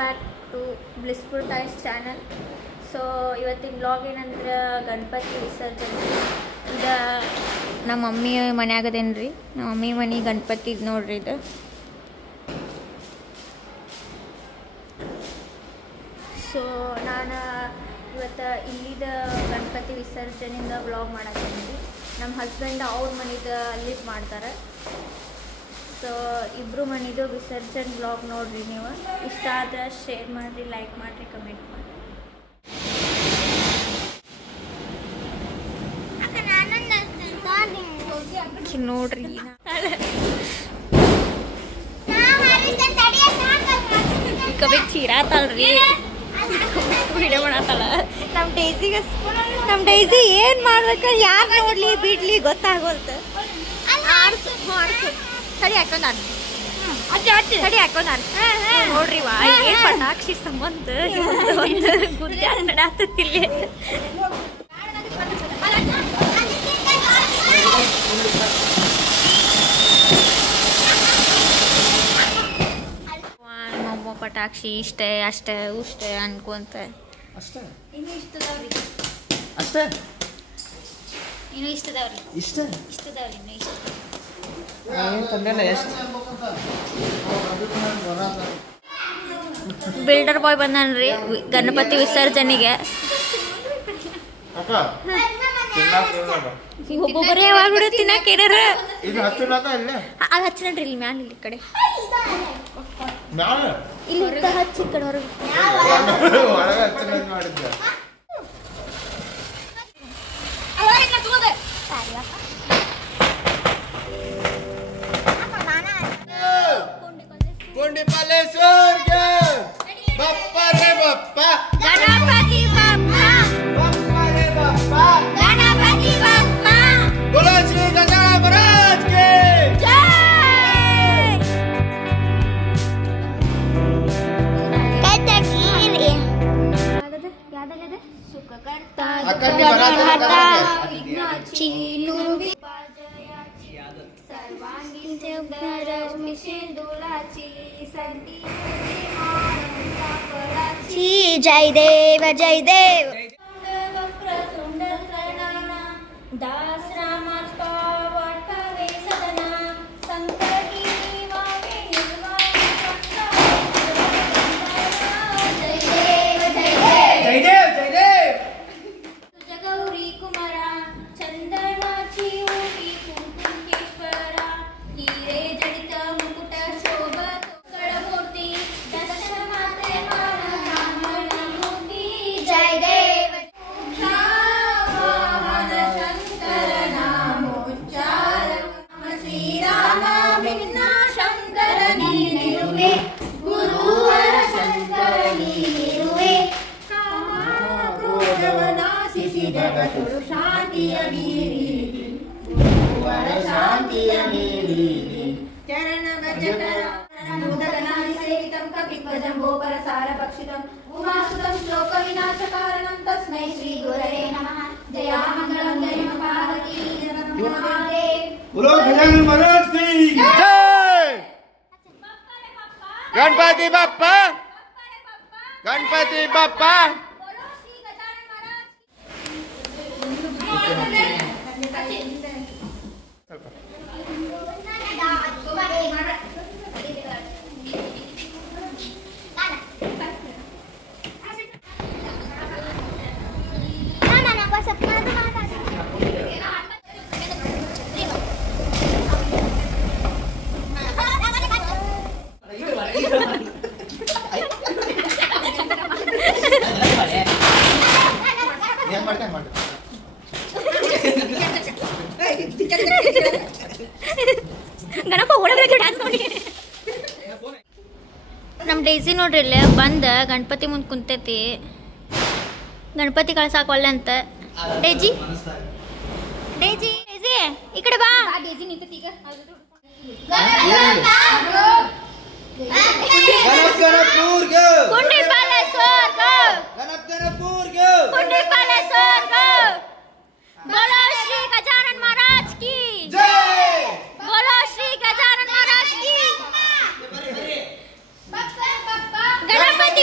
Back to blissful toys channel. So ಇವತ್ತಿನ blog ಏನಂದ್ರೆ ಗಣಪತಿ ವಿಸರ್ಜನೆ. ಇದು ನಮ್ಮ ಮಮ್ಮಿ ಮನ್ಯಾಗದೇನು ರೀ, ನಮ್ಮ ಮಮ್ಮಿ ಮನೆ ಗಣಪತಿ ನೋಡ್ರಿ. ಇದು ಸೊ ನಾನು ಇವತ್ತು ಇಲ್ಲಿದ ಗಣಪತಿ ವಿಸರ್ಜನೆಯಿಂದ ಬ್ಲಾಗ್ ಮಾಡತ್ತೀನಿ ರೀ. ನಮ್ಮ ಹಸ್ಬೆಂಡ್ ಅವ್ರ ಮನೆದು ಅಲ್ಲಿ ಮಾಡ್ತಾರೆ. ಸೊ ಇಬ್ಬರು ಮನೆದು ವಿಸರ್ಜನೆ ಬ್ಲಾಗ್ ನೋಡ್ರಿ. ನೀವು ಇಷ್ಟ ಆದ್ರೆ ಶೇರ್ ಮಾಡಿರಿ, ಲೈಕ್ ಮಾಡಿರಿ, ಕಮೆಂಟ್ ಮಾಡಿರಿ. ನೋಡ್ರಿ ಕಬಿ ಚೀರಾತಲ್ರಿ, ವಿಡಿಯೋ ಮಾಡತ್ತಲ್ಲ. ನಮ್ಮ ಡೈಸಿ ಏನು ಮಾಡ್ಬೇಕು, ಯಾರು ನೋಡ್ಲಿ ಬಿಡ್ಲಿ ಗೊತ್ತಾಗೋಲ್ತ. ಸರಿ ಹಾಕೊಂಡ್ ಸರಿ ಹಾಕೊಂಡ್ ನೋಡ್ರಿ ವಾ, ಏನ್ ಪಟಾಕ್ಷಿ ಸಂಬಂಧ ಗುದ್ದೆ ನಡಾತಿಲ್ಲಿ. ಮೊಮ್ಮ ಪಟಾಕ್ಷಿ ಇಷ್ಟೇ ಅಷ್ಟೇ ಉಷ್ಟೇ ಅನ್ಕೊಂತ ಇನ್ನು ಇಷ್ಟದವ್ರಿ, ಅಷ್ಟೇ ಇನ್ನು ಇಷ್ಟದವ್ರಿ, ಇಷ್ಟದವ್ರಿ ಇನ್ನು ಇಷ್ಟ. ಬಿಲ್ಡರ್ ಬಾಯ್ ಬಂದನ್ರಿ ಗಣಪತಿ ವಿಸರ್ಜನೆಗೆ. ಒಬ್ಬೊಬ್ಬರೇ ಯಾವಾಗ ತಿನ್ನಕ್ ಏನಾರ ಅದು ಹಚ್ಚಿನಡ್ರಿ ಇಲ್ಲಿ ಮ್ಯಾಲ, ಇಲ್ಲಿ ಕಡೆ ಇಲ್ಲಿ ಹಚ್ಚಿ ಕಡೆ ಹೊರಗೆ. जय देव जय देव. दास रामाचा वाटवे सदना संकटी वावे जय देव जय देव. तुझ गौरी कुमारा चंदनाची ओटी कुंकुमेश्वरा हिरे जडित मुकुट शोभत गडमूर्ती दत्त माते मूर्ती. जय देव शंकर नामोच्चार श्रीराम विघ्ना शंकर नीरुवे गुरुवर शंकर नीरुवे जगतुरु शांति अमीरी गुरुवर शांति अमीरी. चरण गजकरमुदगनानि सेवितं कपिध्वजम्बोपरसार भक्षितं उमासुतं श्लोक विनाशकारणं तस्मै श्री गुरवे नमः. जया मंगलम जय पार्वती महादेव. बोलो गजानन महाराज की जय. गणपति बाप्पा, गणपति बाप्पा. ಗಣಪ ಓಡೋದ್ರೆ ಡ್ಯಾನ್ಸ್ ನೋಡಿ. ನಮ್ಮ ಡೈಸಿ ನೋಡ್ರಿ ಇಲ್ಲೇ ಬಂದ ಗಣಪತಿ ಮುಂದೆ ಕುಂತೈತಿ. ಗಣಪತಿ ಕಳ್ಸಾಕೊಲ್ಲೆ ಅಂತ. ಡೈಜಿ ಡೈಜಿ ಡೈಜಿ ಈ ಕಡೆ ಬಾ. ಡೈಜಿ ನಿಂತೈತಿ ಈಗ. कुंडी पालेश्वर को गणपपुर को कुंडी पालेश्वर को. बोलो श्री गजानन महाराज की जय. बोलो श्री गजानन महाराज की. गणपति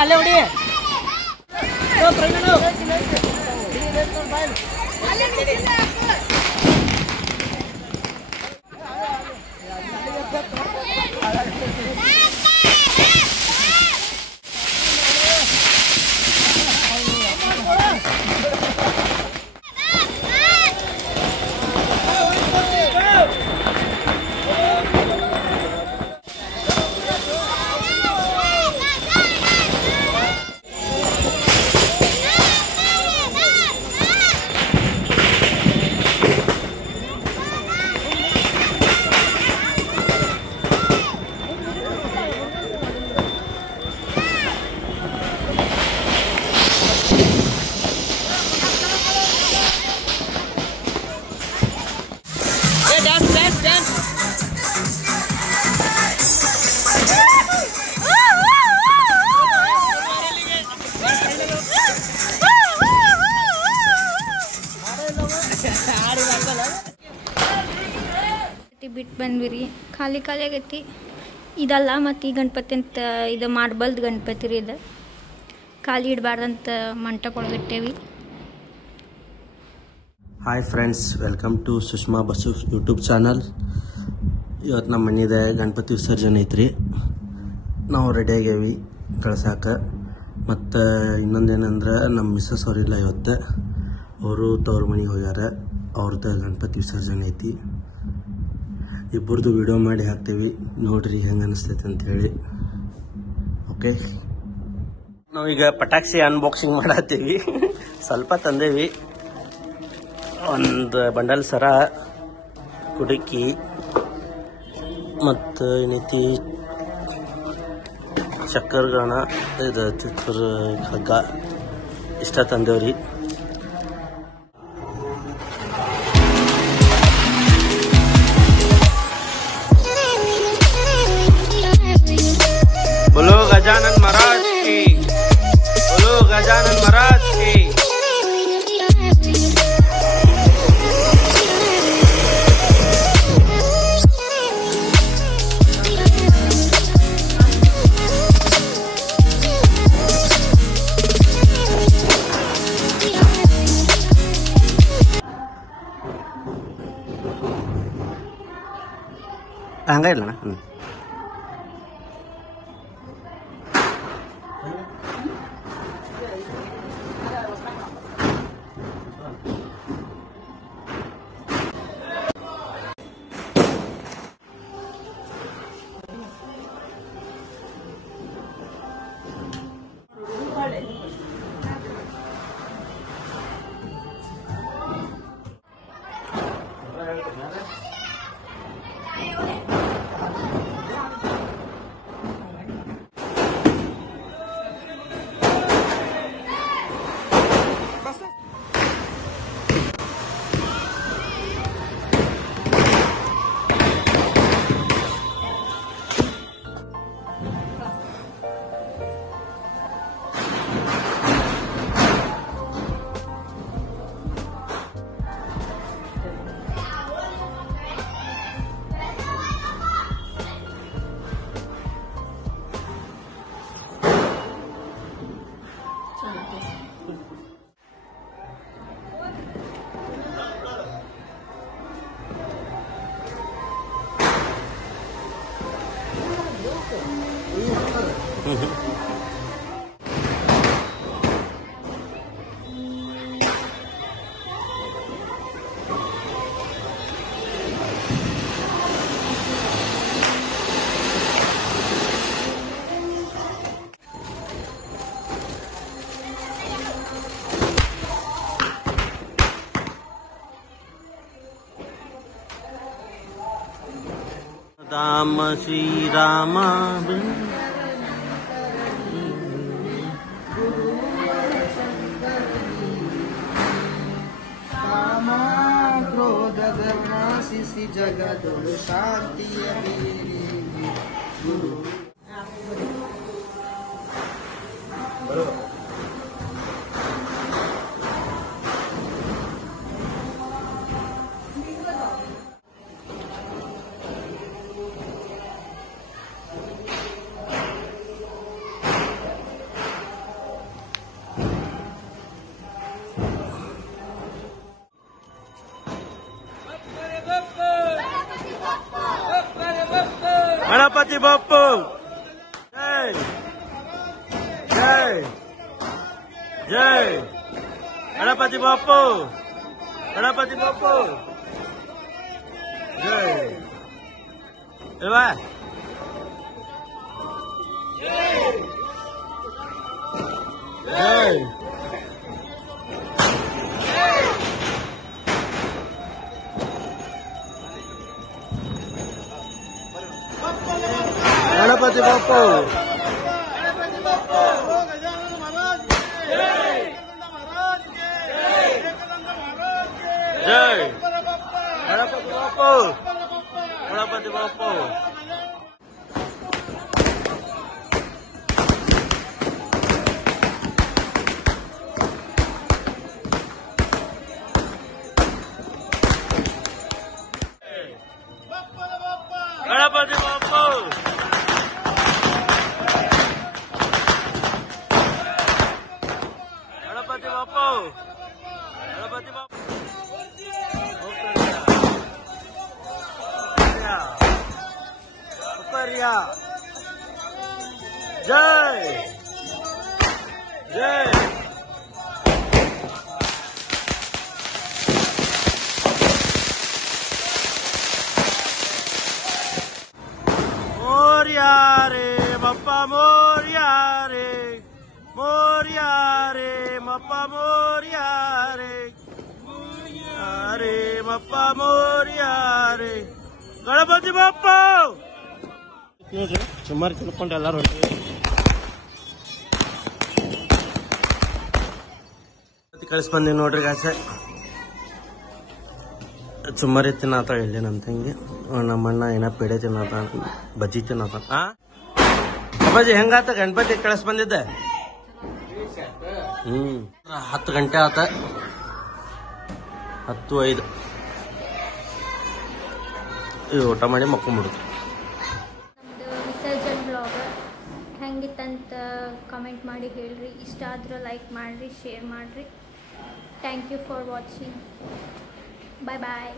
ಅಲ್ಲೇ ಹೊಡಿ ಬಿಟ್ಟು ಬಂದ್ವಿ ರೀ. ಖಾಲಿ ಆಗೈತಿ. ಇದಲ್ಲ ಮತ್ತು ಈ ಗಣಪತಿ ಅಂತ ಇದು ಮಾರ್ಬಲ್ದು ಗಣಪತಿ ರೀ. ಇದು ಖಾಲಿ ಇಡಬಾರ್ದಂತ ಮಂಟಪ ಒಳಗಿಟ್ಟೇವಿ. Hi friends, welcome to Sushma Basu YouTube channel. ಇವತ್ತು ನಮ್ಮ ಮನೆಯದ ಗಣಪತಿ ವಿಸರ್ಜನೆ ಐತ್ರಿ. ನಾವು ರೆಡಿ ಆಗ್ಯಾವಿ ಕಳ್ಸಾಕ. ಮತ್ತು ಇನ್ನೊಂದೇನಂದ್ರೆ ನಮ್ಮ ಮಿಸ್ಸಸ್ ಅವರಿಲ್ಲ ಇವತ್ತು. ಅವರು ತವ್ರ ಮನೆಗೆ ಹೋಗ್ಯಾರ. ಅವ್ರದ್ದು ಗಣಪತಿ ವಿಸರ್ಜನೆ ಐತಿ. ಇಬ್ಬರದು ವಿಡಿಯೋ ಮಾಡಿ ಹಾಕ್ತೀವಿ, ನೋಡ್ರಿ ಹೆಂಗೆ ಅನಿಸ್ತೈತೆ ಅಂಥೇಳಿ. ಓಕೆ, ನಾವೀಗ ಪಟಾಕ್ಷಿ ಅನ್ಬಾಕ್ಸಿಂಗ್ ಮಾಡತ್ತೀವಿ. ಸ್ವಲ್ಪ ತಂದೇವಿ. ಒಂದು ಬಂಡಲ್ ಸರ, ಕುಡುಕಿ ಮತ್ತು ಏನೈತಿ ಚಕ್ಕರ್ಗಣ, ಇದು ಚುಚ್ಚೂರು ಹಗ್ಗ ಇಷ್ಟ ತಂದೇವ್ರಿ. बोलो गजानन महाराज की, बोलो गजानन महाराज की. ಹಂಗಿಲ್ಲ राम श्री राम क्रोध धर्मासी जगत शांति गुरु. ಗಣಪತಿ ಬಪ್ಪು ಜೈ ಜೈ ಜೈ ಗಣಪತಿ ಬಪ್ಪು ಗಣಪತಿ ಬಪ್ಪು ಜೈ ಇಲ್ವಾ ಜೈ ಗಣಪತಿ ಬಪ್ಪು ಜೈ ಗಣಪತಿ ಬಪ್ಪು ಗಣಪತಿ ಬಪ್ಪು ಗಣಪತಿ ಬಪ್ಪು ಗಣಪತಿ ಬಪ್ಪು ಗಣಪತಿ ಬಪ್ಪು ಜೈ ಜೈ ಮೋರ್ಯಾ ರೇ ಬಪ್ಪ ಮೋರ್ಯಾ ರೇ ಮೋರ್ಯಾ ರೇ ಮಪ್ಪ ಮೋರ್ಯಾ ರೇ ರೇ ಬಪ್ಪ ಮೋರ್ಯಾ ರೇ ಗಣಪತಿ ಬಪ್ಪ ನೋಡ್ರಿ ಸುಮಾರು ತಿಳ್ಕೊಂಡು ಎಲ್ಲಾರು ಕಳಿಸಿ ಬಂದೀವಿ ನೋಡ್ರಿ ಗಾಸೆ ಸುಮಾರು ತಿನ್ನತ ಹೇಳಿ ನಮ್ಮ ತಂಗಿ ನಮ್ಮಣ್ಣ ಏನ ಪೇಡೆ ತಿನ್ನತ ಬಜ್ಜಿ ತಿನ್ನತ ಅಪ್ಪಾಜಿ ಹೆಂಗಾತ ಗಣಪತಿ ಕಳಿಸ್ ಬಂದಿದ್ದೆ 10 ಗಂಟೆ ಆತ 10:05 ಊಟ ಮಾಡಿ ಮಕ್ಕೊಂಬಿಡುದು ನಮ್ಮದು ವಿಸರ್ಜನ್ ಬ್ಲಾಗ್ ಹೆಂಗಿತ್ತಂತ ಕಮೆಂಟ್ ಮಾಡಿ ಹೇಳ್ರಿ ಇಷ್ಟ ಆದ್ರೆ ಲೈಕ್ ಮಾಡಿರಿ ಶೇರ್ ಮಾಡಿರಿ thank you for watching bye bye